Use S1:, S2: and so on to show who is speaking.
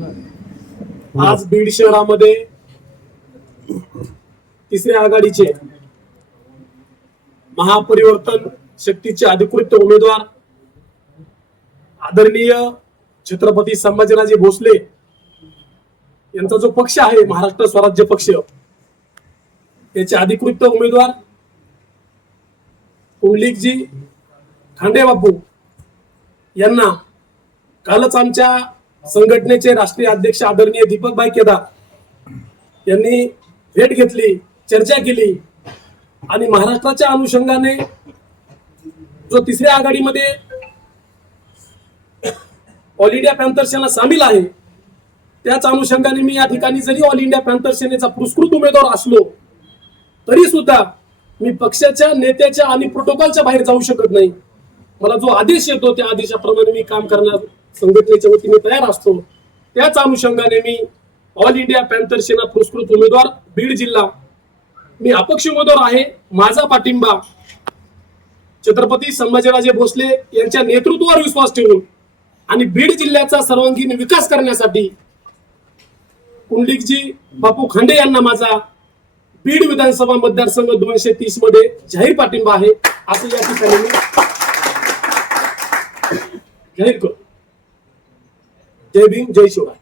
S1: आज बीड शहरामध्ये तिसऱ्या आघाडीचे महापरिवर्तन शक्तीचे अधिकृत उमेदवार आदरणीय छत्रपती संभाजीराजे भोसले यांचा जो पक्ष आहे महाराष्ट्र स्वराज्य पक्ष त्याचे अधिकृत उमेदवार कुंडलिकजी खांडे बापू यांना कालच आमच्या संघटनेचे राष्ट्रीय अध्यक्ष आदरणीय दीपकभाई केदार यांनी भेट घेतली चर्चा केली आणि महाराष्ट्राच्या अनुषंगाने जो तिसऱ्या आघाडीमध्ये ऑल इंडिया पॅन्थर सेना सामील आहे त्याच अनुषंगाने मी या ठिकाणी जरी ऑल इंडिया पॅन्थर सेनेचा पुरस्कृत उमेदवार असलो तरी सुद्धा मी पक्षाच्या नेत्याच्या आणि प्रोटोकॉलच्या बाहेर जाऊ शकत नाही. मला जो आदेश येतो त्या आदेशाप्रमाणे मी काम करणार संघटनेच्या वतीने तयार असतो. त्याच अनुषंगाने मी ऑल इंडिया पॅन्थर सेना पुरस्कृत उमेदवार बीड जिल्हा. मी अपक्ष उमेदवार आहे माझा पाठिंबा छत्रपती संभाजीराजे भोसले यांच्या नेतृत्वावर विश्वास ठेवून आणि बीड जिल्ह्याचा सर्वांगीण विकास करण्यासाठी कुंडलिकजी बापू खंडे यांना माझा बीड विधानसभा मतदारसंघ दोनशे तीसमध्ये जाहीर पाठिंबा आहे. असं या ठिकाणी जाहीर करतो. જય ભીમ જય શિવાય.